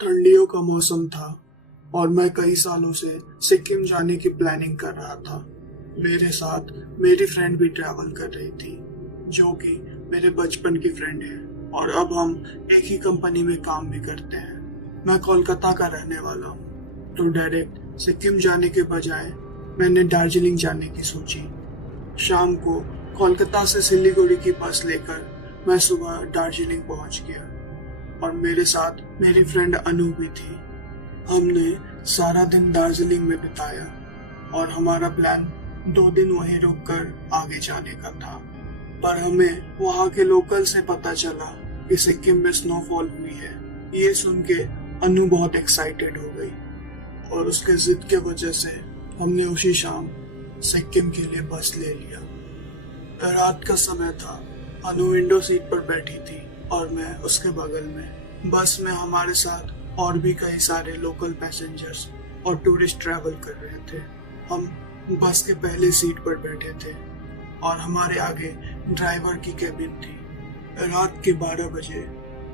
ठंडियों का मौसम था और मैं कई सालों से सिक्किम जाने की प्लानिंग कर रहा था। मेरे साथ मेरी फ्रेंड भी ट्रैवल कर रही थी, जो कि मेरे बचपन की फ्रेंड है और अब हम एक ही कंपनी में काम भी करते हैं। मैं कोलकाता का रहने वाला हूँ, तो डायरेक्ट सिक्किम जाने के बजाय मैंने दार्जिलिंग जाने की सोची। शाम को कोलकाता से सिलीगुड़ी की बस लेकर मैं सुबह दार्जिलिंग पहुंच गया और मेरे साथ मेरी फ्रेंड अनु भी थी। हमने सारा दिन दार्जिलिंग में बिताया और हमारा प्लान 2 दिन वहीं रुककर आगे जाने का था। पर हमें वहाँ के लोकल से पता चला कि सिक्किम में स्नोफॉल हुई है। ये सुन के अनु बहुत एक्साइटेड हो गई और उसके जिद के वजह से हमने उसी शाम सिक्किम के लिए बस ले लिया। रात का समय था। अनु विंडो सीट पर बैठी थी और मैं उसके बगल में। बस में हमारे साथ और भी कई सारे लोकल पैसेंजर्स और टूरिस्ट ट्रैवल कर रहे थे। हम बस के पहले सीट पर बैठे थे और हमारे आगे ड्राइवर की कैबिन थी। रात के 12 बजे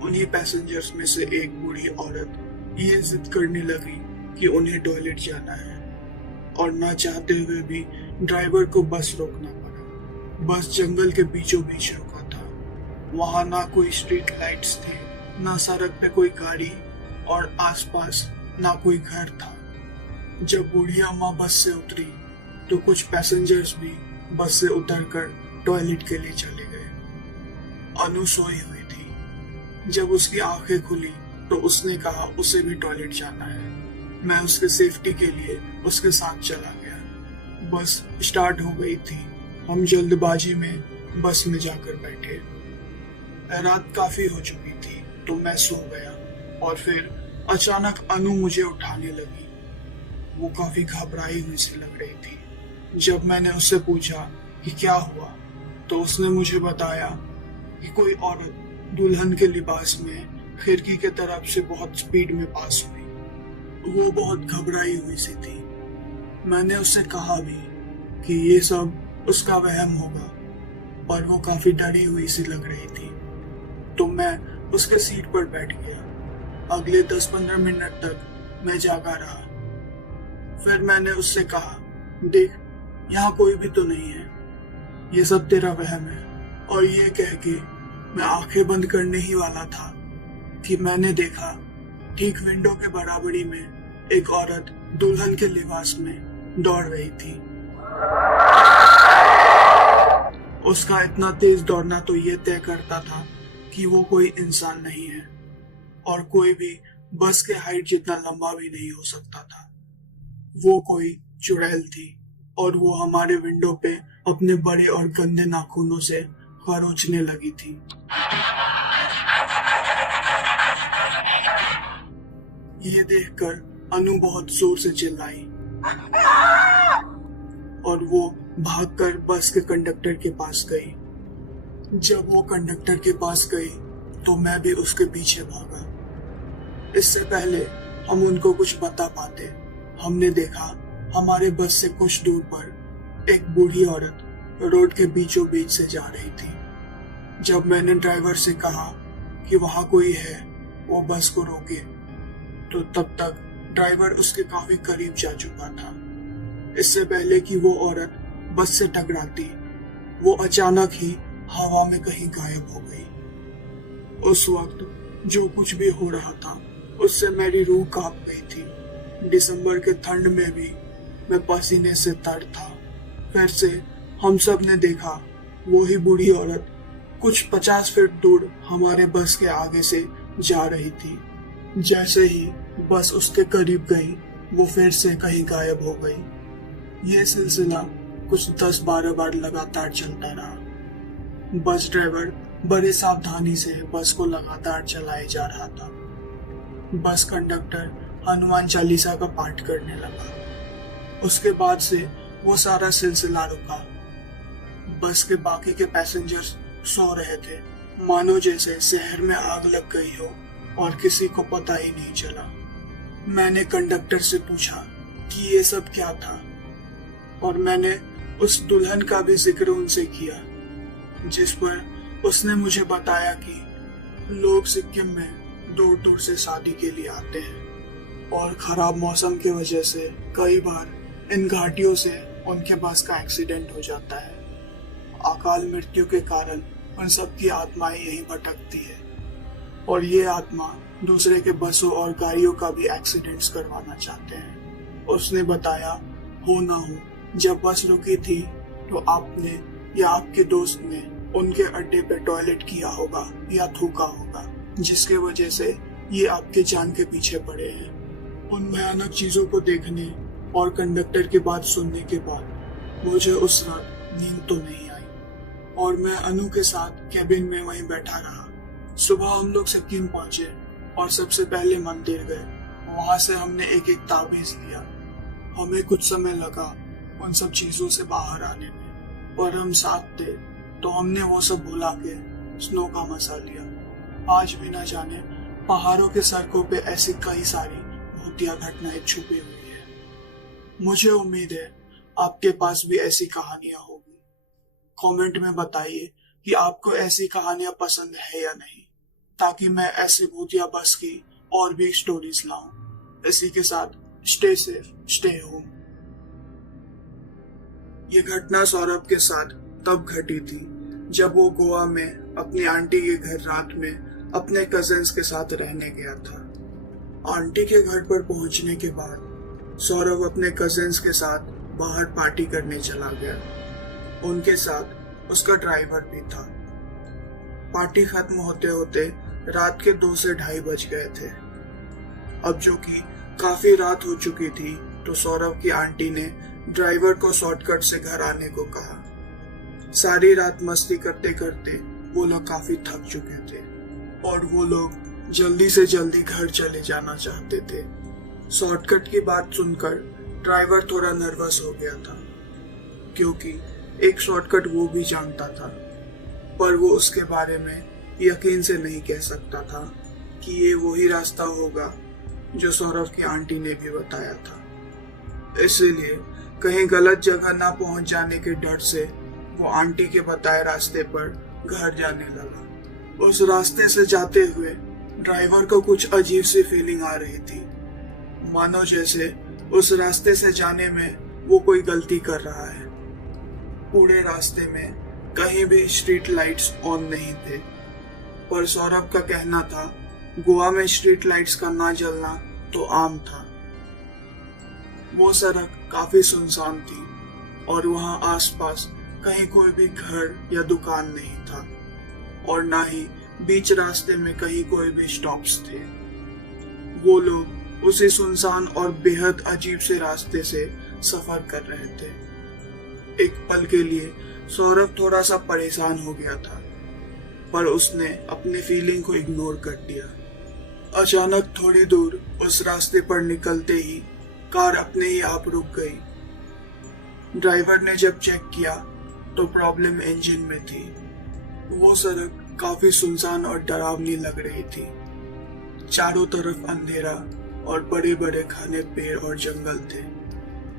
उन्हीं पैसेंजर्स में से एक बूढ़ी औरत ये जिद करने लगी कि उन्हें टॉयलेट जाना है और ना चाहते हुए भी ड्राइवर को बस रोकना पड़ा। बस जंगल के बीचों बीच रुका था। वहां ना कोई स्ट्रीट लाइट्स थे, ना सड़क पे कोई गाड़ी और आसपास ना कोई घर था। जब बूढ़िया माँ बस से उतरी तो कुछ पैसेंजर्स भी बस से उतरकर टॉयलेट के लिए चले गए। अनु सोई हुई थी। जब उसकी आंखें खुली तो उसने कहा उसे भी टॉयलेट जाना है। मैं उसके सेफ्टी के लिए उसके साथ चला गया। बस स्टार्ट हो गई थी। हम जल्दबाजी में बस में जाकर बैठे। रात काफी हो चुकी थी तो मैं सो गया और फिर अचानक अनु मुझे उठाने लगी। वो काफी घबराई हुई सी लग रही थी। जब मैंने उससे पूछा कि क्या हुआ तो उसने मुझे बताया कि कोई औरत दुल्हन के लिबास में खिड़की के तरफ से बहुत स्पीड में पास हुई। वो बहुत घबराई हुई सी थी। मैंने उससे कहा भी कि ये सब उसका वहम होगा, पर वो काफी डरी हुई सी लग रही थी। तो मैं उसके सीट पर बैठ गया। अगले 10-15 मिनट तक मैं जागा रहा। फिर मैंने उससे कहा, देख, यहाँ कोई भी तो नहीं है, ये सब तेरा वहम है। और ये कह के मैं आंखें बंद करने ही वाला था कि मैंने देखा ठीक विंडो के बराबरी में एक औरत दुल्हन के लिबास में दौड़ रही थी। उसका इतना तेज दौड़ना तो ये तय करता था कि वो कोई इंसान नहीं है और कोई भी बस के हाइट जितना लंबा भी नहीं हो सकता था। वो कोई चुड़ैल थी और वो हमारे विंडो पे अपने बड़े और गंदे नाखूनों से खरोंचने लगी थी। ये देखकर अनु बहुत जोर से चिल्लाई और वो भागकर बस के कंडक्टर के पास गई। जब वो कंडक्टर के पास गई तो मैं भी उसके पीछे भागा। इससे पहले हम उनको कुछ बता पाते, हमने देखा हमारे बस से कुछ दूर पर एक बूढ़ी औरत रोड के बीचों बीच से जा रही थी। जब मैंने ड्राइवर से कहा कि वहां कोई है, वो बस को रोके, तो तब तक ड्राइवर उसके काफी करीब जा चुका था। इससे पहले कि वो औरत बस से टकराती, वो अचानक ही हवा में कहीं गायब हो गई। उस वक्त जो कुछ भी हो रहा था उससे मेरी रूह कांप गई थी। दिसंबर के ठंड में भी मैं पसीने से तर था। फिर से हम सब ने देखा वो ही बूढ़ी औरत कुछ 50 फीट दूर हमारे बस के आगे से जा रही थी। जैसे ही बस उसके करीब गई वो फिर से कहीं गायब हो गई। ये सिलसिला कुछ 10-12 बार लगातार चलता रहा। बस ड्राइवर बड़े सावधानी से बस को लगातार चलाए जा रहा था। बस कंडक्टर हनुमान चालीसा का पाठ करने लगा। उसके बाद से वो सारा सिलसिला रुका। बस के बाकी के पैसेंजर्स सो रहे थे, मानो जैसे शहर में आग लग गई हो और किसी को पता ही नहीं चला। मैंने कंडक्टर से पूछा कि ये सब क्या था और मैंने उस दुल्हन का भी जिक्र उनसे किया, जिस पर उसने मुझे बताया कि लोग सिक्किम में दूर दूर से शादी के लिए आते हैं और खराब मौसम की वजह से कई बार इन घाटियों से उनके बस का एक्सीडेंट हो जाता है। अकाल मृत्यु के कारण उन सब की आत्माएं यहीं भटकती है और ये आत्मा दूसरे के बसों और गाड़ियों का भी एक्सीडेंट्स करवाना चाहते हैं। उसने बताया, हो ना हो जब बस रुकी थी तो आपने या आपके दोस्त ने उनके अड्डे पे टॉयलेट किया होगा या थूका होगा, जिसके वजह से ये आपके जान के पीछे पड़े हैं। उन भयानक चीजों को देखने और कंडक्टर की बात सुनने के बाद मुझे उस रात नींद तो नहीं आई और मैं अनु के साथ कैबिन में वहीं बैठा रहा। सुबह हम लोग सिक्किम पहुंचे और सबसे पहले मंदिर गए। वहां से हमने एक एक ताबीज लिया। हमें कुछ समय लगा उन सब चीजों से बाहर आने में, पर हम साथ थे तो हमने वो सब भुला के स्नो का मजा लिया। आज भी न जाने पहाड़ों के सड़कों पे ऐसी कई सारी भूतिया घटनाएं छुपी हुई है। मुझे उम्मीद है आपके पास भी ऐसी कहानियां होगी। कमेंट में बताइए कि आपको ऐसी कहानियां पसंद है या नहीं, ताकि मैं ऐसी भूतिया बस की और भी स्टोरीज लाऊं। इसी के साथ स्टे सेफ, स्टे होम। ये घटना सौरभ के साथ तब घटी थी जब वो गोवा में अपनी आंटी के घर रात में अपने कजिन्स के साथ रहने गया था। आंटी के घर पर पहुंचने के बाद सौरभ अपने कजिन्स के साथ बाहर पार्टी करने चला गया। उनके साथ उसका ड्राइवर भी था। पार्टी खत्म होते होते रात के 2 से 2:30 बज गए थे। अब जो कि काफी रात हो चुकी थी तो सौरभ की आंटी ने ड्राइवर को शॉर्टकट से घर आने को कहा। सारी रात मस्ती करते करते वो लोग काफी थक चुके थे और वो लोग जल्दी से जल्दी घर चले जाना चाहते थे। शॉर्टकट की बात सुनकर ड्राइवर थोड़ा नर्वस हो गया था, क्योंकि एक शॉर्टकट वो भी जानता था, पर वो उसके बारे में यकीन से नहीं कह सकता था कि ये वही रास्ता होगा जो सौरभ की आंटी ने भी बताया था। इसीलिए कहीं गलत जगह ना पहुंच जाने के डर से वो आंटी के बताए रास्ते पर घर जाने लगा। उस रास्ते से जाते हुए ड्राइवर को कुछ अजीब सी फीलिंग आ रही थी, मानो जैसे उस रास्ते से जाने में वो कोई गलती कर रहा है। पूरे रास्ते में कहीं भी स्ट्रीट लाइट्स ऑन नहीं थे, पर सौरभ का कहना था गोवा में स्ट्रीट लाइट्स का ना जलना तो आम था। वो सड़क काफी सुनसान थी और वहां आसपास कहीं कोई भी घर या दुकान नहीं था और ना ही बीच रास्ते में कहीं कोई भी स्टॉप्स थे। वो लोग उसी सुनसान और बेहद अजीब से रास्ते से सफर कर रहे थे। एक पल के लिए सौरभ थोड़ा सा परेशान हो गया था, पर उसने अपने फीलिंग को इग्नोर कर दिया। अचानक थोड़ी दूर उस रास्ते पर निकलते ही कार अपने ही आप रुक गई। ड्राइवर ने जब चेक किया तो प्रॉब्लम इंजन में थी। वो सड़क काफी सुनसान और डरावनी लग रही थी। चारों तरफ अंधेरा और बड़े बड़े घने पेड़ और जंगल थे।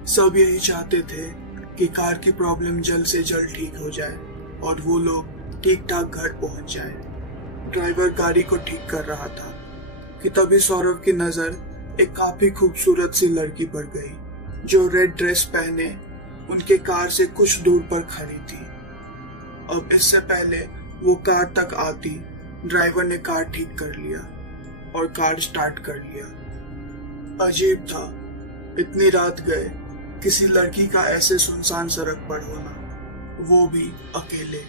सब यही चाहते थे कि कार की प्रॉब्लम जल्द से जल्द ठीक हो जाए और वो लोग ठीक ठाक घर पहुंच जाए। ड्राइवर गाड़ी को ठीक कर रहा था कि तभी सौरभ की नजर एक काफी खूबसूरत सी लड़की पर गई, जो रेड ड्रेस पहने उनके कार से कुछ दूर पर खड़ी थी। अब इससे पहले वो कार तक आती, ड्राइवर ने कार ठीक कर लिया और कार स्टार्ट कर लिया। अजीब था, इतनी रात गए किसी लड़की का ऐसे सुनसान सड़क पर होना, वो भी अकेले।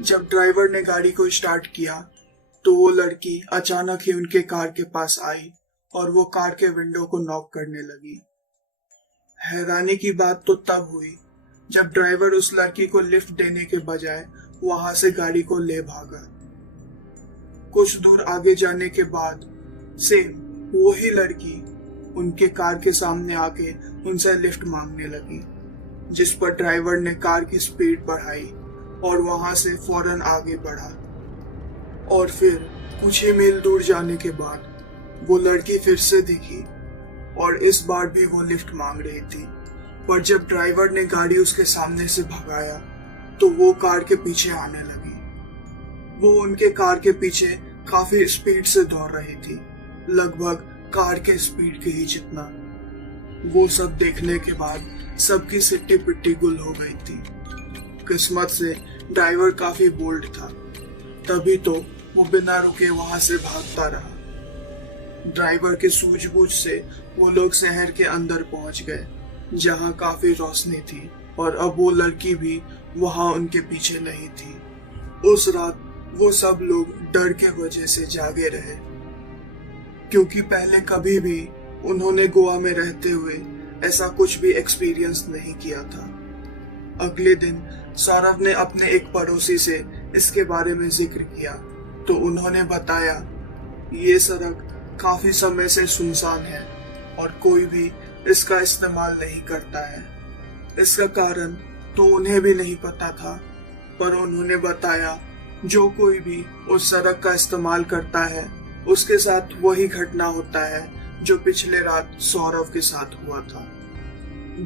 जब ड्राइवर ने गाड़ी को स्टार्ट किया तो वो लड़की अचानक ही उनके कार के पास आई और वो कार के विंडो को नॉक करने लगी। हैरानी की बात तो तब हुई जब ड्राइवर उस लड़की को लिफ्ट देने के बजाय वहां से गाड़ी को ले भागा। कुछ दूर आगे जाने के बाद सेम वही लड़की उनके कार के सामने आके उनसे लिफ्ट मांगने लगी, जिस पर ड्राइवर ने कार की स्पीड बढ़ाई और वहां से फौरन आगे बढ़ा। और फिर कुछ ही मील दूर जाने के बाद वो लड़की फिर से दिखी और इस बार भी वो लिफ्ट मांग रही थी, पर जब ड्राइवर ने गाड़ी उसके सामने से भगाया तो वो कार के पीछे आने लगी। वो उनके कार के पीछे काफी स्पीड से दौड़ रही थी, लगभग कार के स्पीड के ही जितना। वो सब देखने के बाद सबकी सिट्टी पिट्टी गुल हो गई थी। किस्मत से ड्राइवर काफी बोल्ड था, तभी तो वो बिना रुके वहां से भागता रहा। ड्राइवर के सूझबूझ से वो लोग शहर के अंदर पहुंच गए, जहां काफी रोशनी थी, और अब वो लड़की भी वहां उनके पीछे नहीं थी। उस रात वो सब लोग डर के वजह से जागे रहे, क्योंकि पहले कभी भी उन्होंने गोवा में रहते हुए ऐसा कुछ भी एक्सपीरियंस नहीं किया था। अगले दिन सौरभ ने अपने एक पड़ोसी से इसके बारे में जिक्र किया, तो उन्होंने बताया ये सड़क काफी समय से सुनसान है और कोई भी इसका इस्तेमाल नहीं करता है। इसका कारण तो उन्हें भी नहीं पता था, पर उन्होंने बताया जो कोई भी उस सड़क का इस्तेमाल करता है उसके साथ वही घटना होता है जो पिछले रात सौरभ के साथ हुआ था।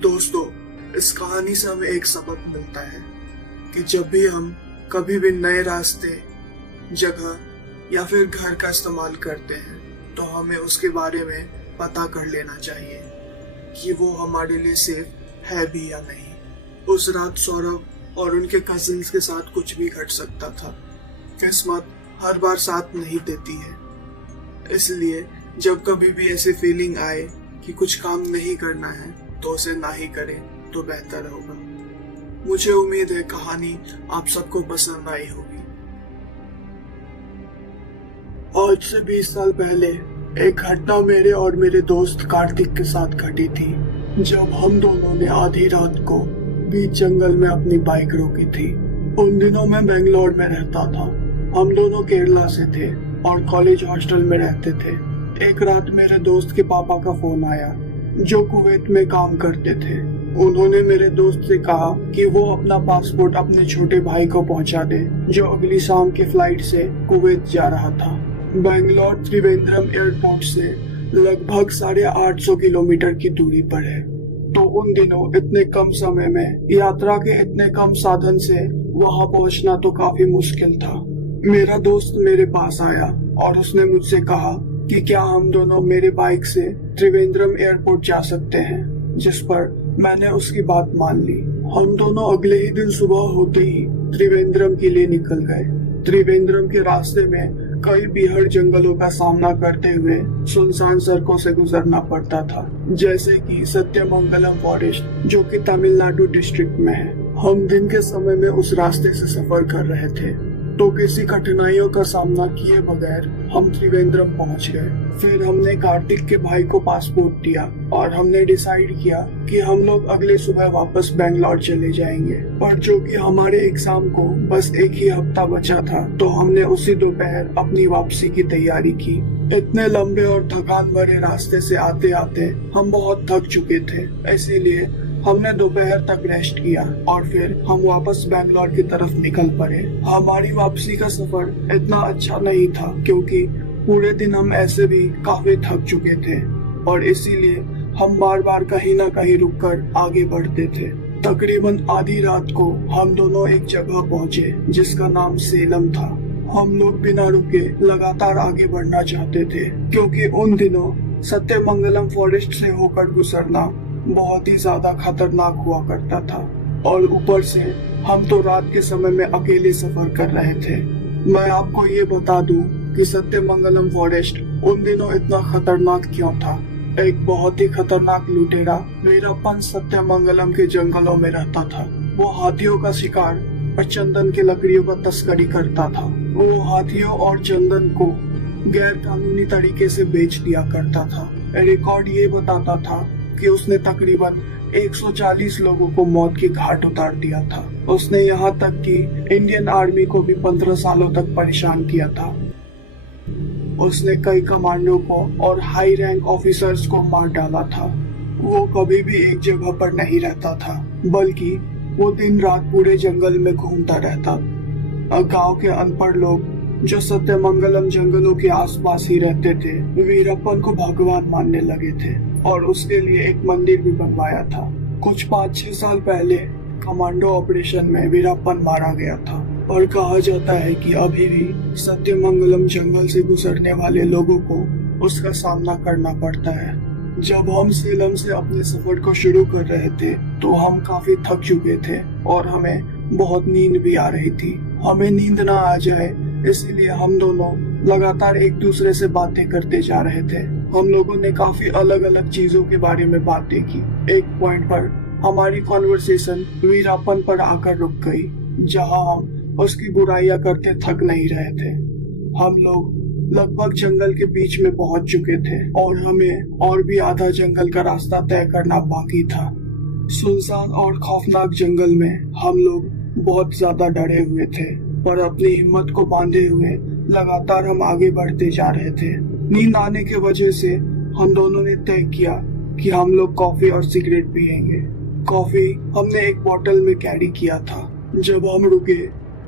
दोस्तों, इस कहानी से हमें एक सबक मिलता है कि जब भी हम कभी भी नए रास्ते, जगह या फिर घर का इस्तेमाल करते हैं तो हमें उसके बारे में पता कर लेना चाहिए कि वो हमारे लिए सेफ है भी या नहीं। उस रात सौरभ और उनके कजिन्स के साथ कुछ भी घट सकता था। किस्मत हर बार साथ नहीं देती है, इसलिए जब कभी भी ऐसी फीलिंग आए कि कुछ काम नहीं करना है तो उसे ना ही करें तो बेहतर होगा। मुझे उम्मीद है कहानी आप सबको पसंद आई होगी। आज से 20 साल पहले एक घटना मेरे और मेरे दोस्त कार्तिक के साथ घटी थी, जब हम दोनों ने आधी रात को बीच जंगल में अपनी बाइक रोकी थी। उन दिनों मैं बेंगलोर में रहता था। हम दोनों केरला से थे और कॉलेज हॉस्टल में रहते थे। एक रात मेरे दोस्त के पापा का फोन आया, जो कुवैत में काम करते थे। उन्होंने मेरे दोस्त से कहा कि वो अपना पासपोर्ट अपने छोटे भाई को पहुंचा दे, जो अगली शाम की फ्लाइट से कुवैत जा रहा था। बेंगलोर त्रिवेंद्रम एयरपोर्ट से लगभग 850 किलोमीटर की दूरी पर है। तो उन दिनों इतने कम समय में यात्रा के इतने कम साधन से वहां पहुंचना तो काफी मुश्किल था। मेरा दोस्त मेरे पास आया और उसने मुझसे कहा कि क्या हम दोनों मेरे बाइक से त्रिवेंद्रम एयरपोर्ट जा सकते हैं, जिस पर मैंने उसकी बात मान ली। हम दोनों अगले ही दिन सुबह होते ही त्रिवेंद्रम के लिए निकल गए। त्रिवेंद्रम के रास्ते में कई बीहड़ जंगलों का सामना करते हुए सुनसान सड़कों से गुजरना पड़ता था, जैसे कि सत्यमंगलम फॉरेस्ट, जो कि तमिलनाडु डिस्ट्रिक्ट में है। हम दिन के समय में उस रास्ते से सफर कर रहे थे, तो किसी कठिनाइयों का सामना किए बगैर हम त्रिवेंद्रम पहुंच गए। फिर हमने कार्तिक के भाई को पासपोर्ट दिया और हमने डिसाइड किया कि हम लोग अगले सुबह वापस बेंगलोर चले जाएंगे। पर जो कि हमारे एग्जाम को बस एक ही हफ्ता बचा था, तो हमने उसी दोपहर अपनी वापसी की तैयारी की। इतने लंबे और थकान भरे रास्ते से आते आते हम बहुत थक चुके थे, इसीलिए हमने दोपहर तक रेस्ट किया और फिर हम वापस बेंगलोर की तरफ निकल पड़े। हमारी वापसी का सफर इतना अच्छा नहीं था, क्योंकि पूरे दिन हम ऐसे भी काफी थक चुके थे और इसीलिए हम बार बार कहीं ना कहीं रुककर आगे बढ़ते थे। तकरीबन आधी रात को हम दोनों एक जगह पहुंचे जिसका नाम सेलम था। हम लोग बिना रुके लगातार आगे बढ़ना चाहते थे, क्योंकि उन दिनों सत्यमंगलम फॉरेस्ट से होकर गुजरना बहुत ही ज्यादा खतरनाक हुआ करता था, और ऊपर से हम तो रात के समय में अकेले सफर कर रहे थे। मैं आपको ये बता दूं कि सत्यमंगलम फॉरेस्ट उन दिनों इतना खतरनाक क्यों था। एक बहुत ही खतरनाक लुटेरा वीरप्पन सत्यमंगलम के जंगलों में रहता था। वो हाथियों का शिकार और चंदन की लकड़ियों का तस्करी करता था। वो हाथियों और चंदन को गैर कानूनी तरीके से बेच दिया करता था। रिकॉर्ड ये बताता था कि उसने तकरीबन 140 लोगों को मौत की घाट उतार दिया था। उसने यहाँ तक कि इंडियन आर्मी को भी 15 सालों तक परेशान किया था। उसने कई कमांडो को और हाई रैंक ऑफिसर्स को मार डाला था। वो कभी भी एक जगह पर नहीं रहता था, बल्कि वो दिन रात पूरे जंगल में घूमता रहता। गांव के अनपढ़ लोग जो सत्यमंगलम जंगलों के आसपास ही रहते थे, वीरप्पन को भगवान मानने लगे थे और उसके लिए एक मंदिर भी बनवाया था। कुछ 5-6 साल पहले कमांडो ऑपरेशन में वीरप्पन मारा गया था। और कहा जाता है कि अभी भी सत्यमंगलम जंगल से गुजरने वाले लोगों को उसका सामना करना पड़ता है। जब हम सेलम से अपने सफर को शुरू कर रहे थे तो हम काफी थक चुके थे और हमें बहुत नींद भी आ रही थी। हमें नींद ना आ जाए इसलिए हम दोनों लगातार एक दूसरे से बातें करते जा रहे थे। हम लोगों ने काफी अलग अलग चीजों के बारे में बातें की। एक पॉइंट पर हमारी कॉन्वर्सेशन वीरापन पर आकर रुक गई, जहां हम उसकी बुराइयां करते थक नहीं रहे थे। हम लोग लगभग जंगल के बीच में पहुंच चुके थे और हमें और भी आधा जंगल का रास्ता तय करना बाकी था। सुनसान और खौफनाक जंगल में हम लोग बहुत ज्यादा डरे हुए थे, पर अपनी हिम्मत को बांधे हुए लगातार हम आगे बढ़ते जा रहे थे। नींद आने की वजह से हम दोनों ने तय किया कि हम लोग कॉफी और सिगरेट पिएंगे। कॉफी हमने एक बोतल में कैरी किया था। जब हम रुके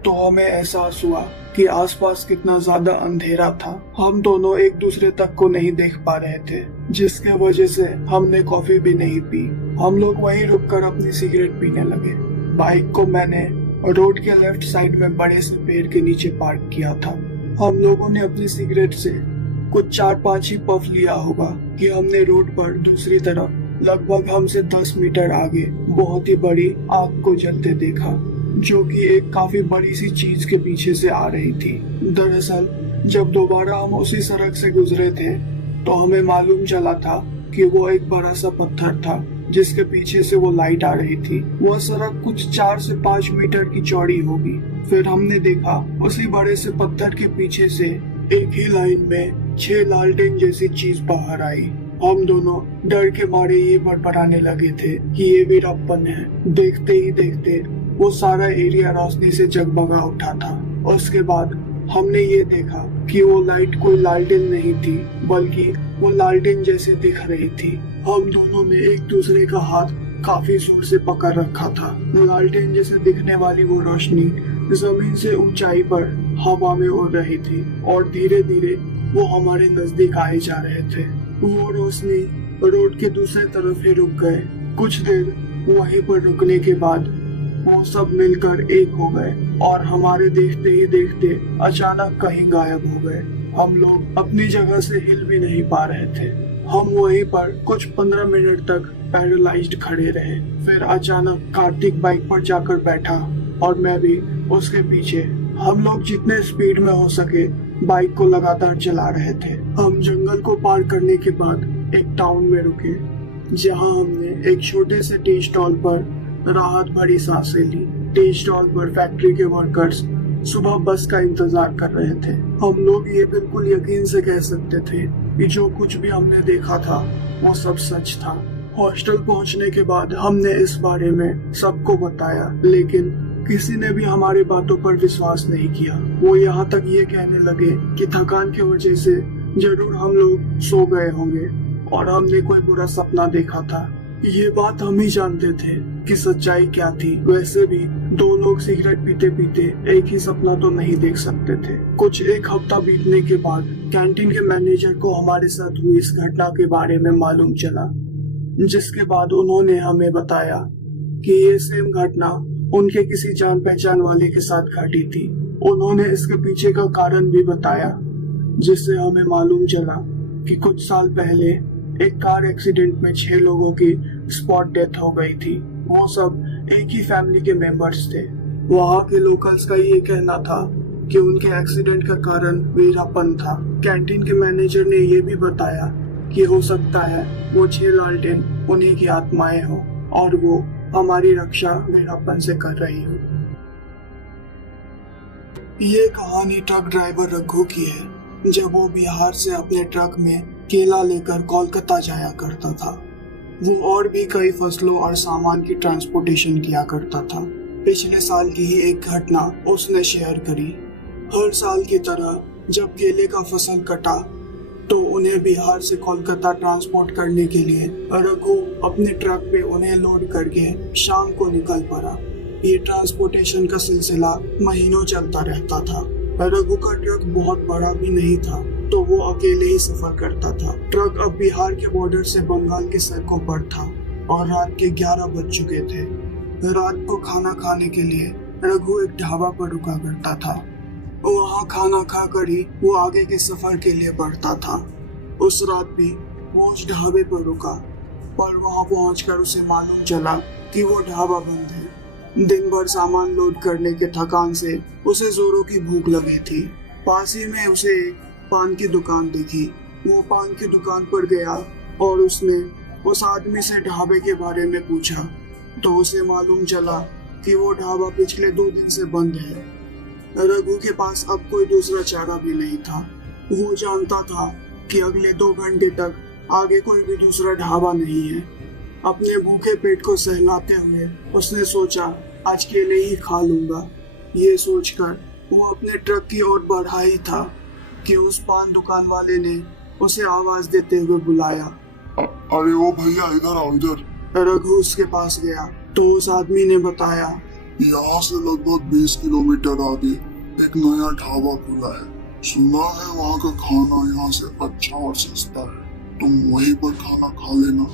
तो हमें एहसास हुआ कि आसपास कितना ज्यादा अंधेरा था। हम दोनों एक दूसरे तक को नहीं देख पा रहे थे, जिसके वजह से हमने कॉफी भी नहीं पी। हम लोग वहीं रुककर अपनी सिगरेट पीने लगे। बाइक को मैंने रोड के लेफ्ट साइड में बड़े से पेड़ के नीचे पार्क किया था। हम लोगों ने अपनी सिगरेट से कुछ 4-5 ही पफ लिया होगा कि हमने रोड पर दूसरी तरफ लगभग हमसे 10 मीटर आगे बहुत ही बड़ी आग को जलते देखा, जो कि एक काफी बड़ी सी चीज के पीछे से आ रही थी। दरअसल जब दोबारा हम उसी सड़क से गुजरे थे तो हमें मालूम चला था कि वो एक बड़ा सा पत्थर था जिसके पीछे से वो लाइट आ रही थी। वह सड़क कुछ 4 से 5 मीटर की चौड़ी होगी। फिर हमने देखा उसी बड़े से पत्थर के पीछे से एक ही लाइन में 6 लालटेन जैसी चीज बाहर आई। हम दोनों डर के मारे ये बड़बड़ाने लगे थे कि ये वीरप्पन है। देखते ही देखते वो सारा एरिया रोशनी से जगमगा उठा था। उसके बाद हमने ये देखा कि वो लाइट कोई लालटेन नहीं थी, बल्कि वो लालटेन जैसे दिख रही थी। हम दोनों ने एक दूसरे का हाथ काफी जोर से पकड़ रखा था। लालटेन जैसे दिखने वाली वो रोशनी जमीन से ऊंचाई पर हवा में उड़ रही थी और धीरे धीरे वो हमारे नजदीक आए जा रहे थे। वो रोशनी रोड के दूसरे तरफ ही रुक गए। कुछ देर वहीं पर रुकने के बाद वो सब मिलकर एक हो गए और हमारे देखते ही देखते अचानक कहीं गायब हो गए। हम लोग अपनी जगह से हिल भी नहीं पा रहे थे। हम वहीं पर कुछ 15 मिनट तक पैरालाइज्ड खड़े रहे। फिर अचानक कार्तिक बाइक पर जाकर बैठा और मैं भी उसके पीछे। हम लोग जितने स्पीड में हो सके बाइक को लगातार चला रहे थे। हम जंगल को पार करने के बाद एक टाउन में रुके, जहां हमने एक छोटे से टी स्टॉल पर राहत भरी सांसें ली। टी स्टॉल पर फैक्ट्री के वर्कर्स सुबह बस का इंतजार कर रहे थे। हम लोग ये बिल्कुल यकीन से कह सकते थे कि जो कुछ भी हमने देखा था वो सब सच था। हॉस्टल पहुंचने के बाद हमने इस बारे में सबको बताया, लेकिन किसी ने भी हमारी बातों पर विश्वास नहीं किया। वो यहाँ तक ये कहने लगे कि थकान की वजह से जरूर हम लोग सो गए होंगे और हमने कोई बुरा सपना देखा था। ये बात हम ही जानते थे कि सच्चाई क्या थी। वैसे भी 2 लोग सिगरेट पीते पीते एक ही सपना तो नहीं देख सकते थे। कुछ 1 हफ्ता बीतने के बाद कैंटीन के मैनेजर को हमारे साथ हुई इस घटना के बारे में मालूम चला, जिसके बाद उन्होंने हमें बताया कि ये सेम घटना उनके किसी जान पहचान वाले के साथ घटी थी। उन्होंने इसके पीछे का कारण भी बताया, जिससे हमें मालूम चला कि कुछ साल पहले एक कार एक्सीडेंट में 6 लोगों की स्पॉट डेथ हो गई थी। वो सब एक ही फैमिली के मेंबर्स थे। वहाँ के लोकल्स का ये कहना था कि उनके एक्सीडेंट का कारण वीरापन था। कैंटीन के मैनेजर ने ये भी बताया कि हो सकता है वो 6 लालटेन उन्हीं की आत्माएं हो और वो हमारी रक्षा वीरापन से कर रही हो। ये कहानी ट्रक ड्राइवर रघु की है, जब वो बिहार से अपने ट्रक में केला लेकर कोलकाता जाया करता था। वो और भी कई फसलों और सामान की ट्रांसपोर्टेशन किया करता था। पिछले साल की ही एक घटना उसने शेयर करी। हर साल की तरह जब केले का फसल कटा तो उन्हें बिहार से कोलकाता ट्रांसपोर्ट करने के लिए रघु अपने ट्रक पे उन्हें लोड करके शाम को निकल पड़ा। ये ट्रांसपोर्टेशन का सिलसिला महीनों चलता रहता था। रघु का ट्रक बहुत बड़ा भी नहीं था, तो वो अकेले ही सफर करता था। ट्रक अब बिहार के बॉर्डर से बंगाल की सड़कों पर था और रात के 11 बज चुके थे। रात को खाना खाने के लिए रघु एक ढाबा पर रुका करता था। वहाँ खाना खाकर ही वो आगे के सफर के लिए बढ़ता था। उस रात भी वो उस ढाबे पर रुका, पर वहाँ पहुंचकर उसे मालूम चला कि वो ढाबा बंद है। दिन भर सामान लोड करने के थकान से उसे जोरों की भूख लगी थी। पास ही में उसे एक पान की दुकान दिखी। वो पान की दुकान पर गया और उसने उस आदमी से ढाबे के बारे में पूछा, तो उसे मालूम चला कि वो ढाबा पिछले 2 दिन से बंद है। रघु के पास अब कोई दूसरा चारा भी नहीं था। वो जानता था कि अगले 2 घंटे तक आगे कोई भी दूसरा ढाबा नहीं है। अपने भूखे पेट को सहलाते हुए उसने सोचा, आज केले ही खा लूंगा। ये सोचकर वो अपने ट्रक की ओर बढ़ा ही था कि उस पान दुकान वाले ने उसे आवाज देते हुए बुलाया। अरे ओ भैया, इधर आओ इधर। रघु उसके पास गया तो उस आदमी ने बताया, यहाँ से लगभग 20 किलोमीटर आगे एक नया ढाबा खुला है। सुना है वहाँ का खाना यहाँ से अच्छा और सस्ता है, तुम वहीं पर खाना खा लेना।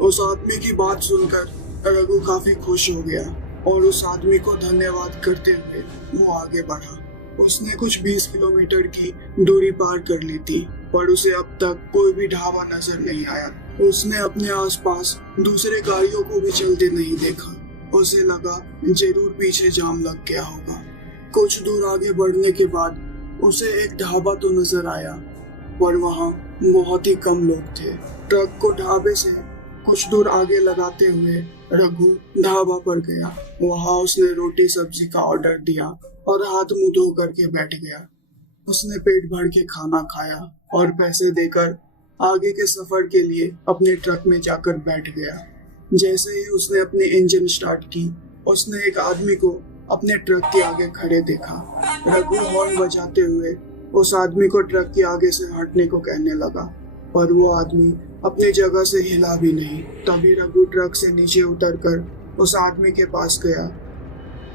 उस आदमी की बात सुनकर रघु काफी खुश हो गया और उस आदमी को धन्यवाद करते हुए वो आगे बढ़ा। उसने कुछ 20 किलोमीटर की दूरी पार कर ली थी, पर उसे अब तक कोई भी ढाबा नजर नहीं आया। उसने अपने आसपास दूसरे गाड़ियों को भी चलते नहीं देखा। उसे लगा जरूर पीछे जाम लग गया होगा। कुछ दूर आगे बढ़ने के बाद उसे एक ढाबा तो नजर आया, पर वहाँ बहुत ही कम लोग थे। ट्रक को ढाबे से कुछ दूर आगे लगाते हुए रघु ढाबा पर गया। वहाँ उसने रोटी सब्जी का ऑर्डर दिया और हाथ मुंह धो करके बैठ गया। उसने पेट भर के खाना खाया और पैसे देकर आगे के सफर के लिए अपने ट्रक में जाकर बैठ गया। जैसे ही उसने अपनी इंजन स्टार्ट की, उसने एक आदमी को अपने ट्रक के आगे खड़े देखा। रघु हॉर्न बजाते हुए उस आदमी को ट्रक के आगे से हटने को कहने लगा, पर वो आदमी अपनी जगह से हिला भी नहीं। तभी रघु ट्रक से नीचे उतरकर उस आदमी के पास गया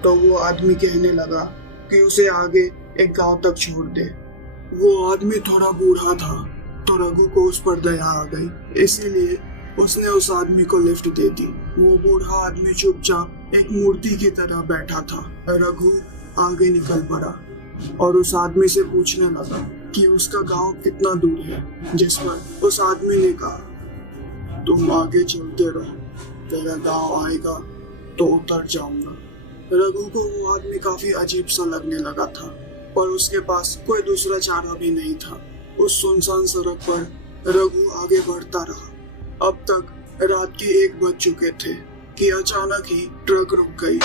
तो वो आदमी कहने लगा कि उसे आगे एक गांव तक छोड़ दे। वो आदमी थोड़ा बूढ़ा था तो रघु को उस पर दया आ गई, इसीलिए उसने उस आदमी को लिफ्ट दे दी। वो बूढ़ा आदमी चुपचाप एक मूर्ति की तरह बैठा था। रघु आगे निकल पड़ा और उस आदमी से पूछने लगा कि उसका गांव कितना दूर है, जिस पर उस आदमी ने कहा, तुम आगे चलते रहो, तेरा गांव आएगा तो उतर जाऊंगा। रघु को वो आदमी काफी अजीब सा लगने लगा था, पर उसके पास कोई दूसरा चारा भी नहीं था। उस सुनसान सड़क पर रघु आगे बढ़ता रहा। अब तक रात के 1 बज चुके थे कि अचानक ही ट्रक रुक गई।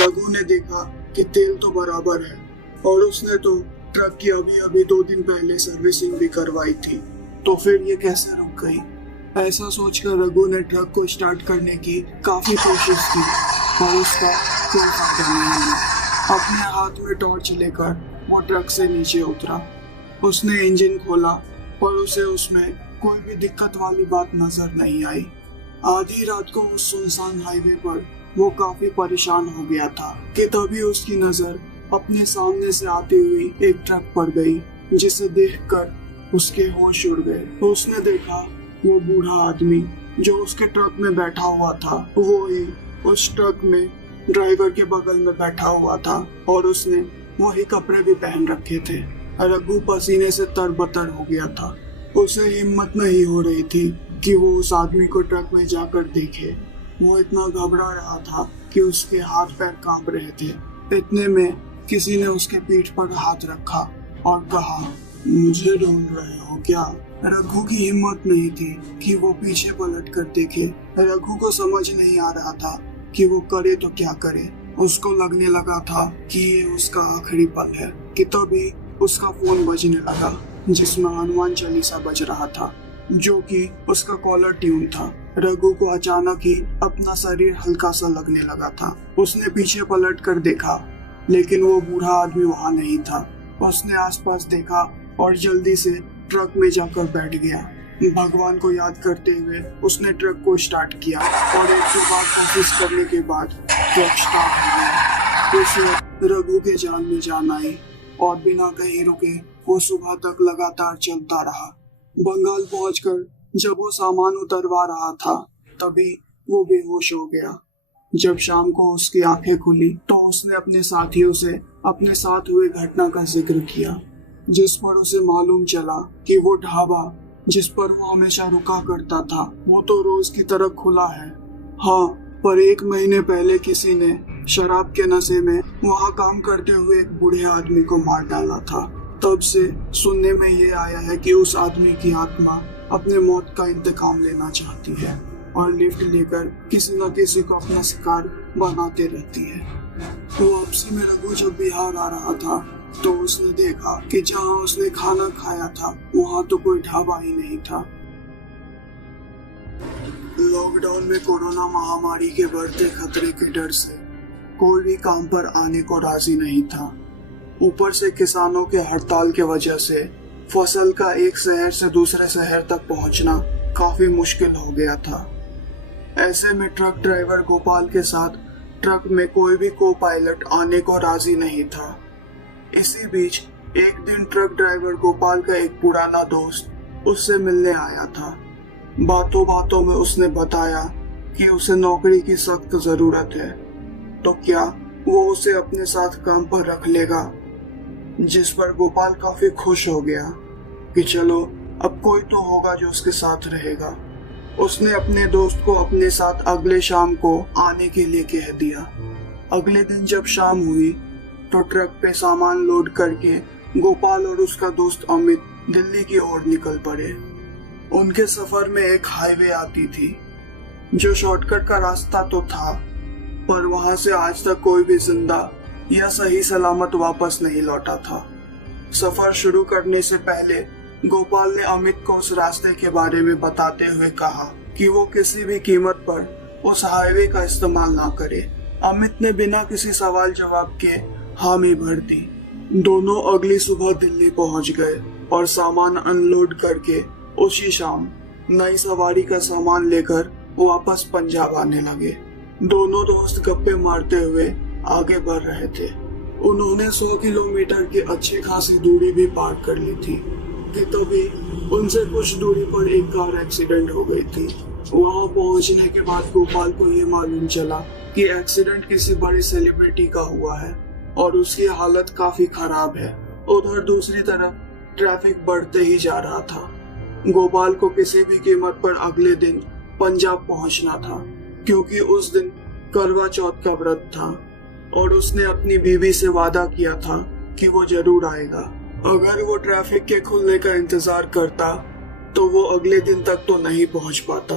रघु ने देखा कि तेल तो बराबर है और उसने तो ट्रक की अभी 2 दिन पहले सर्विसिंग भी करवाई थी, तो फिर ये कैसे रुक गई। ऐसा सोचकर रघु ने ट्रक को स्टार्ट करने की काफी कोशिश की, पर उसका कोई फायदा नहीं हुआ। अपने हाथ में टॉर्च लेकर वो ट्रक से नीचे उतरा। उसने इंजन खोला, पर उसे उसमें कोई भी दिक्कत वाली बात नजर नहीं आई। आधी रात को उस सुनसान हाईवे पर वो काफी परेशान हो गया था कि तभी उसकी नजर अपने सामने से आती हुई एक ट्रक पर गई, जिसे देखकर उसके होश उड़ गए। तो उसने देखा वो बूढ़ा आदमी जो उसके ट्रक में बैठा हुआ था, वो ही उस ट्रक में ड्राइवर के बगल में बैठा हुआ था और उसने वही कपड़े भी पहन रखे थे। रघु पसीने से तरबतर हो गया था। उसे हिम्मत नहीं हो रही थी कि वो उस आदमी को ट्रक में जाकर देखे। वो इतना घबरा रहा था कि उसके हाथ पैर कांप रहे थे। इतने में किसी ने उसके पीठ पर हाथ रखा और कहा, मुझे ढूंढ रहे हो क्या? रघु की हिम्मत नहीं थी कि वो पीछे पलट कर देखे। रघु को समझ नहीं आ रहा था कि वो करे तो क्या करे। उसको लगने लगा था कि ये उसका आखिरी पल है कि तभी उसका फोन बजने लगा, जिसमें हनुमान चालीसा बज रहा था, जो कि उसका कॉलर ट्यून था। रघु को अचानक ही अपना शरीर हल्का सा लगने लगा था। उसने पीछे पलट कर देखा, लेकिन वो बूढ़ा आदमी वहाँ नहीं था। उसने आसपास देखा और जल्दी से ट्रक में जाकर बैठ गया। भगवान को याद करते हुए उसने ट्रक को स्टार्ट किया और 100 बार कोशिश करने के बाद ट्रक स्टार्ट हो गया। उसे रघु के जान में जान आई और बिना कहीं रुके वो सुबह तक लगातार चलता रहा। बंगाल पहुंचकर जब वो सामान उतरवा रहा था, तभी वो बेहोश हो गया। जब शाम को उसकी आंखें खुली तो उसने अपने साथियों से अपने साथ हुए घटना का जिक्र किया, जिस पर उसे मालूम चला कि वो ढाबा जिस पर वो हमेशा रुका करता था वो तो रोज की तरह खुला है। हाँ, पर 1 महीने पहले किसी ने शराब के नशे में वहाँ काम करते हुए एक बूढ़े आदमी को मार डाला था। तब से सुनने में ये आया है कि उस आदमी की आत्मा अपने मौत का इंतकाम लेना चाहती है और लिफ्ट लेकर किसी न किसी को अपना शिकार बनाते रहती है। तो वापसी में रघु जब बिहार आ रहा था तो उसने देखा कि जहाँ उसने खाना खाया था वहाँ तो कोई ढाबा ही नहीं था। लॉकडाउन में कोरोना महामारी के बढ़ते खतरे के डर से कोई भी काम पर आने को राजी नहीं था। ऊपर से किसानों के हड़ताल के वजह से फसल का एक शहर से दूसरे शहर तक पहुंचना काफी मुश्किल हो गया था। ऐसे में ट्रक ड्राइवर गोपाल के साथ ट्रक में कोई भी को पायलट आने को राजी नहीं था। इसी बीच एक दिन ट्रक ड्राइवर गोपाल का एक पुराना दोस्त उससे मिलने आया था। बातों बातों में उसने बताया कि उसे नौकरी की सख्त जरूरत है, तो क्या वो उसे अपने साथ काम पर रख लेगा। जिस पर गोपाल काफी खुश हो गया कि चलो अब कोई तो होगा जो उसके साथ रहेगा। उसने अपने दोस्त को अपने साथ अगले शाम को आने के लिए कह दिया। अगले दिन जब शाम हुई तो ट्रक पे सामान लोड करके गोपाल और उसका दोस्त अमित दिल्ली की ओर निकल पड़े। उनके सफर में एक हाईवे आती थी जो शॉर्टकट का रास्ता तो था, पर वहां से आज तक कोई भी जिंदा या सही सलामत वापस नहीं लौटा था। सफर शुरू करने से पहले गोपाल ने अमित को उस रास्ते के बारे में बताते हुए कहा कि वो किसी भी कीमत पर उस हाईवे का इस्तेमाल ना करे। अमित ने बिना किसी सवाल जवाब के हामी भर दी। दोनों अगली सुबह दिल्ली पहुंच गए और सामान अनलोड करके उसी शाम नई सवारी का सामान लेकर वापस पंजाब आने लगे। दोनों दोस्त गप्पे मारते हुए आगे बढ़ रहे थे। उन्होंने 100 किलोमीटर की अच्छी खासी दूरी भी पार कर ली थी कि तभी उनसे कुछ दूरी पर एक कार एक्सीडेंट हो गई थी। वहां पहुंचने के बाद गोपाल को ये मालूम चला कि एक्सीडेंट किसी बड़ी सेलिब्रिटी का हुआ है और उसकी हालत काफी खराब है। उधर दूसरी तरफ ट्रैफिक बढ़ते ही जा रहा था। गोपाल को किसी भी कीमत पर अगले दिन पंजाब पहुंचना था, क्योंकि उस दिन करवा चौथ का व्रत था और उसने अपनी बीवी से वादा किया था कि वो जरूर आएगा। अगर वो ट्रैफिक के खुलने का इंतजार करता तो वो अगले दिन तक तो नहीं पहुंच पाता।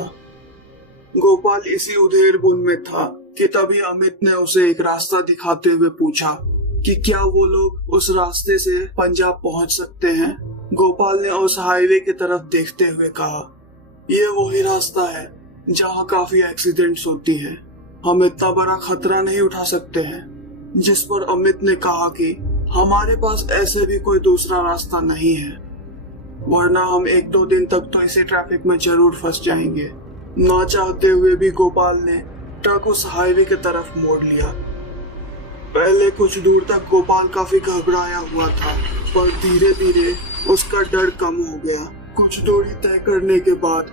गोपाल इसी उधेड़ बुन में था कि तभी अमित ने उसे एक रास्ता दिखाते हुए पूछा कि क्या वो लोग उस रास्ते से पंजाब पहुंच सकते हैं। गोपाल ने उस हाईवे की तरफ देखते हुए कहा, ये वही रास्ता है जहाँ काफी एक्सीडेंट्स होती हैं। हम इतना बड़ा खतरा नहीं उठा सकते हैं। जिस पर अमित ने कहा कि हमारे पास ऐसे भी कोई दूसरा रास्ता नहीं है, वरना हम 1-2 दिन तक तो इसी ट्रैफिक में जरूर फंस जाएंगे। ना चाहते हुए भी गोपाल ने ट्रक उस हाईवे की तरफ मोड़ लिया। पहले कुछ दूर तक गोपाल काफी घबराया हुआ था, पर धीरे धीरे उसका डर कम हो गया। कुछ दूरी तय करने के बाद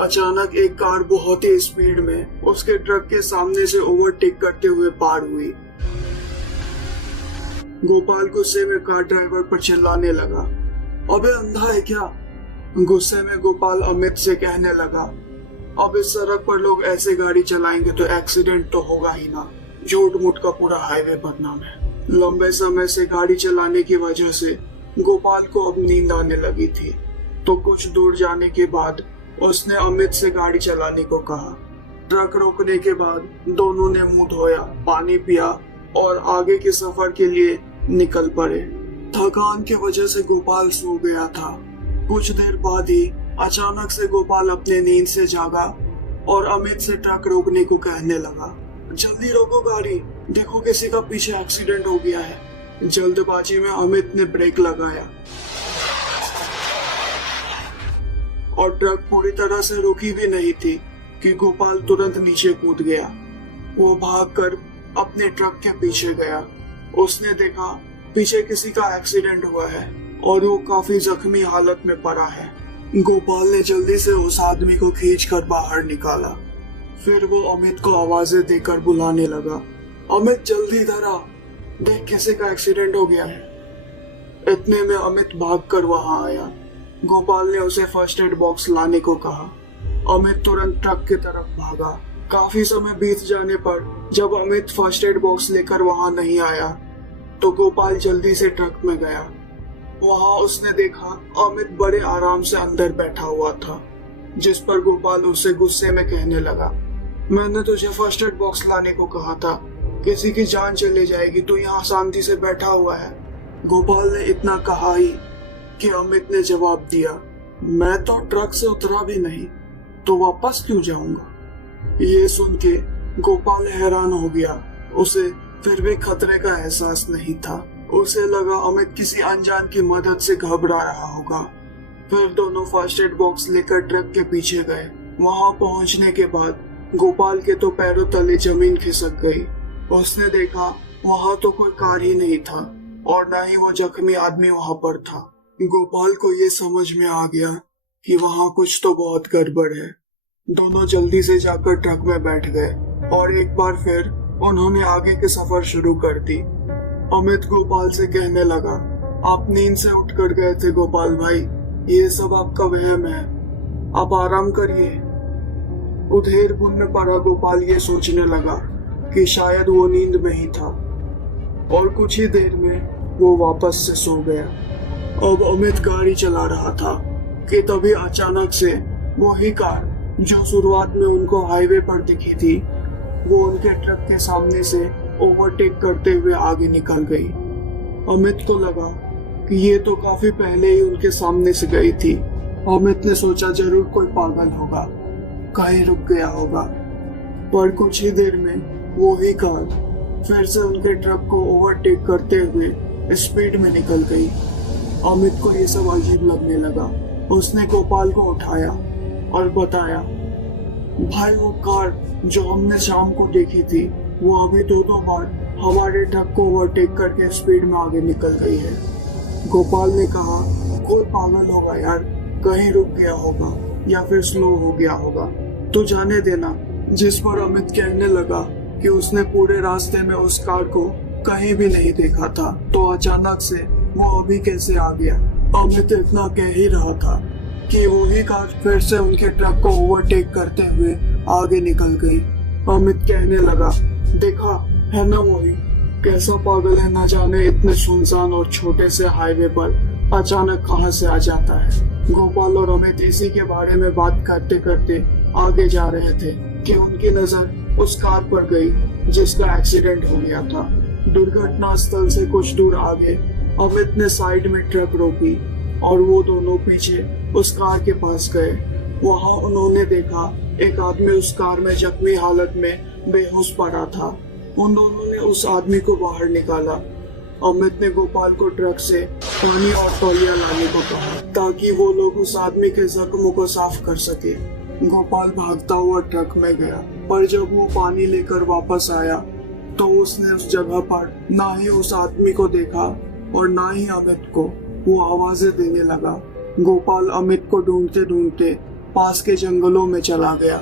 अचानक एक कार बहुत ही स्पीड में उसके ट्रक के सामने से ओवरटेक करते हुए पार हुई। गोपाल गुस्से में कार ड्राइवर पर चिल्लाने लगा, अबे अंधा है क्या। गुस्से में गोपाल अमित से कहने लगा, अब इस सड़क पर लोग ऐसे गाड़ी चलाएंगे तो एक्सीडेंट तो होगा ही ना। झूठ मूठ का पूरा हाईवे बदनाम है। लंबे समय से गाड़ी चलाने की वजह से गोपाल को अब नींद आने लगी थी, तो कुछ दूर जाने के बाद उसने अमित से गाड़ी चलाने को कहा। ट्रक रोकने के बाद दोनों ने मुंह धोया, पानी पिया और आगे के सफर के लिए निकल पड़े। थकान की वजह से गोपाल सो गया था। कुछ देर बाद ही अचानक से गोपाल अपने नींद से जागा और अमित से ट्रक रोकने को कहने लगा, जल्दी रोको गाड़ी, देखो किसी का पीछे एक्सीडेंट हो गया है। जल्दबाजी में अमित ने ब्रेक लगाया और ट्रक पूरी तरह से रुकी भी नहीं थी कि गोपाल तुरंत नीचे कूद गया। वो भागकर अपने ट्रक के पीछे गया। उसने देखा पीछे किसी का एक्सीडेंट हुआ है और वो काफी जख्मी हालत में पड़ा है। गोपाल ने जल्दी से उस आदमी को खींचकर बाहर निकाला, फिर वो अमित को आवाजें देकर बुलाने लगा। अमित जल्दी इधर आ, देख किसी का एक्सीडेंट हो गया है। इतने में अमित भागकर वहां आया। गोपाल ने उसे फर्स्ट एड बॉक्स लाने को कहा। अमित तुरंत ट्रक की तरफ भागा। काफी समय बीत जाने पर जब अमित फर्स्ट एड बॉक्स लेकर वहां नहीं आया तो गोपाल जल्दी से ट्रक में गया। वहां उसने देखा अमित बड़े आराम से अंदर बैठा हुआ था, जिस पर गोपाल उसे गुस्से में कहने लगा, मैंने तुझे फर्स्ट एड बॉक्स लाने को कहा था, किसी की जान चली जाएगी, तू यहाँ शांति से बैठा हुआ है। गोपाल ने इतना कहा ही कि अमित ने जवाब दिया, मैं तो ट्रक से उतरा भी नहीं, तो वापस क्यों जाऊंगा। ये सुन के गोपाल हैरान हो गया। उसे फिर भी खतरे का एहसास नहीं था। उसे लगा अमित किसी अनजान की मदद से घबरा रहा होगा। फिर दोनों फर्स्ट एड बॉक्स लेकर ट्रक के पीछे गए। वहां पहुंचने के बाद गोपाल के तो पैरों तले जमीन खिसक गई। उसने देखा वहां तो कोई कार ही नहीं था और न ही वो जख्मी आदमी वहां पर था। गोपाल को ये समझ में आ गया कि वहां कुछ तो बहुत गड़बड़ है। दोनों जल्दी से जाकर ट्रक में बैठ गए और एक बार फिर उन्होंने आगे के सफर शुरू कर दी। अमित गोपाल से कहने लगा, आप नींद से उठ कर गए थे गोपाल भाई, ये सब आपका वहम है, आप आराम करिए। उधेड़बुन में पड़ा गोपाल ये सोचने लगा कि शायद वो नींद में ही था और कुछ ही देर में वो वापस से सो गया। अब अमित गाड़ी चला रहा था कि तभी अचानक से वही कार जो शुरुआत में उनको हाईवे पर दिखी थी, वो उनके ट्रक के सामने से ओवरटेक करते हुए आगे निकल गई। अमित को लगा कि ये तो काफी पहले ही उनके सामने से गई थी। अमित ने सोचा जरूर कोई पागल होगा, कहीं रुक गया होगा। पर कुछ ही देर में वो ही कार फिर से उनके ट्रक को ओवरटेक करते हुए स्पीड में निकल गई। अमित को ये सब अजीब लगने लगा। उसने गोपाल को उठाया और बताया, भाई वो कार जो हमने शाम को देखी थी वो अभी दो बार हमारे ट्रक को ओवरटेक करके स्पीड में आगे निकल गई है। गोपाल ने कहा, कोई पागल होगा यार, कहीं रुक गया होगा या फिर स्लो हो गया होगा, तो जाने देना। जिस पर अमित कहने लगा कि उसने पूरे रास्ते में उस कार को कहीं भी नहीं देखा था, तो अचानक से वो अभी कैसे आ गया। अमित इतना कह ही रहा था कि वही कार फिर से उनके ट्रक को ओवरटेक करते हुए आगे निकल गई। अमित कहने लगा, देखा है ना वही, कैसा पागल है, ना जाने इतने सुनसान और छोटे से हाईवे पर अचानक कहां से आ जाता है। गोपाल और अमित इसी के बारे में बात करते करते आगे जा रहे थे कि उनकी नजर उस कार पर गई जिसका एक्सीडेंट हो गया था। दुर्घटना स्थल से कुछ दूर आगे अमित ने साइड में ट्रक रोकी और वो दोनों पीछे उस कार के पास गए। वहां उन्होंने देखा एक आदमी उस कार में जख्मी हालत में बेहोश पड़ा था। उन दोनों ने उस आदमी को बाहर निकाला। अमित ने गोपाल को ट्रक से पानी और तौलिया लाने को कहा ताकि वो लोग उस आदमी के जख्मों को साफ कर सके। गोपाल भागता हुआ ट्रक में गया, पर जब वो पानी लेकर वापस आया तो उसने उस जगह पर ना ही उस आदमी को देखा और ना ही अमित को। वो आवाजें देने लगा। गोपाल अमित को ढूंढते ढूंढते पास के जंगलों में चला गया।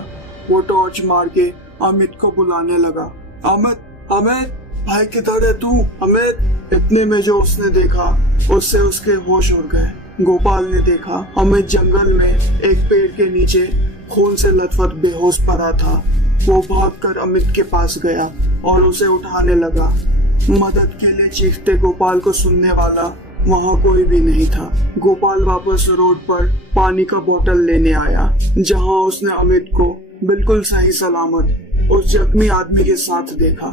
वो टॉर्च मार के अमित को बुलाने लगा, अमित अमित भाई किधर है तू, अमित। इतने में जो उसने देखा उससे उसके होश उड़ गए। गोपाल ने देखा अमित जंगल में एक पेड़ के नीचे खून से लथपथ बेहोश पड़ा था। वो भागकर अमित के पास गया और उसे उठाने लगा। मदद के लिए चीखते गोपाल को सुनने वाला वहाँ कोई भी नहीं था। गोपाल वापस रोड पर पानी का बोतल लेने आया, जहाँ उसने अमित को बिल्कुल सही सलामत उस जख्मी आदमी के साथ देखा।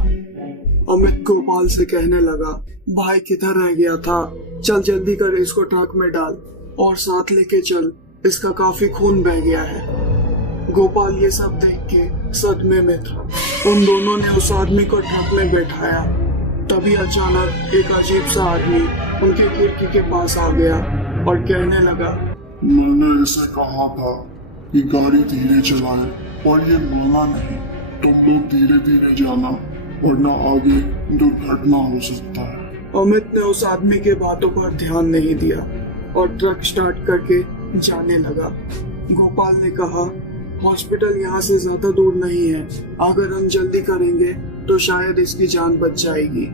अमित गोपाल से कहने लगा, भाई किधर रह गया था, चल जल्दी कर इसको ट्रक में डाल और साथ लेके चल, इसका काफी खून बह गया है। गोपाल ये सब देख के सदमे में था। उन दोनों ने उस आदमी को ट्रक में बैठाया। तभी अचानक एक अजीब सा आदमी उनके खिड़की के पास आ गया और कहने लगा, मैंने इसे कहा था कि गाड़ी धीरे चलाए, पर ये माना नहीं। तुम लोग धीरे धीरे जाना वरना आगे दुर्घटना हो सकता है। अमित ने उस आदमी के बातों पर ध्यान नहीं दिया और ट्रक स्टार्ट करके जाने लगा। गोपाल ने कहा, हॉस्पिटल यहाँ से ज्यादा दूर नहीं है, अगर हम जल्दी करेंगे तो शायद इसकी जान बच जाएगी।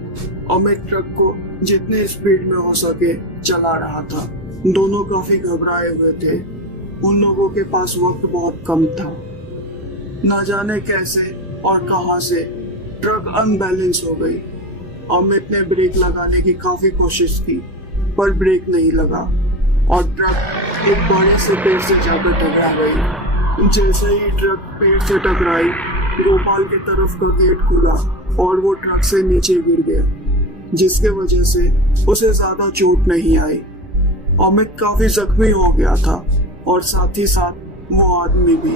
अमित ट्रक को जितने स्पीड में हो सके चला रहा था। दोनों काफी घबराए हुए थे। उन लोगों के पास वक्त बहुत कम था। न जाने कैसे और कहां से ट्रक अनबैलेंस हो गई। अमित ने ब्रेक लगाने की काफी कोशिश की, पर ब्रेक नहीं लगा और ट्रक एक बड़े से पेड़ से जाकर टकरा गई। जैसे ही ट्रक पेड़ से टकराई, गोपाल की तरफ का गेट खुला और वो ट्रक से नीचे गिर गया, जिसके वजह से उसे ज्यादा चोट नहीं आई। अमित काफी जख्मी हो गया था और साथ ही साथ वो आदमी भी।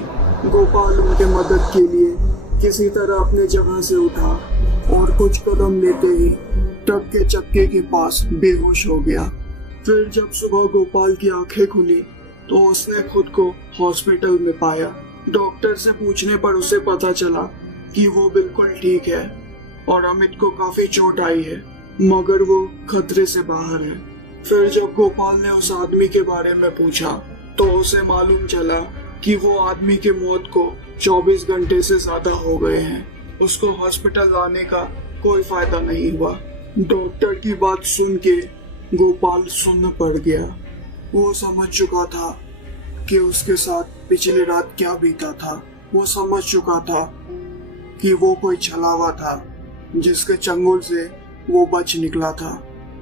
गोपाल उनके मदद के लिए किसी तरह अपने जगह से उठा और कुछ कदम लेते ही ट्रक के चक्के के पास बेहोश हो गया। फिर जब सुबह गोपाल की आंखें खुली तो उसने खुद को हॉस्पिटल में पाया। डॉक्टर से पूछने पर उसे पता चला कि वो बिल्कुल ठीक है और अमित को काफी चोट आई है, मगर वो खतरे से बाहर है। फिर जब गोपाल ने उस आदमी के बारे में पूछा तो उसे मालूम चला कि वो आदमी की मौत को 24 घंटे से ज्यादा हो गए हैं। उसको हॉस्पिटल लाने का कोई फायदा नहीं हुआ। डॉक्टर की बात सुन के गोपाल सुन्न पड़ गया। वो समझ चुका था कि उसके साथ पिछली रात क्या बीता था। वो समझ चुका था कि वो कोई छलावा था जिसके चंगुल से वो बच निकला था।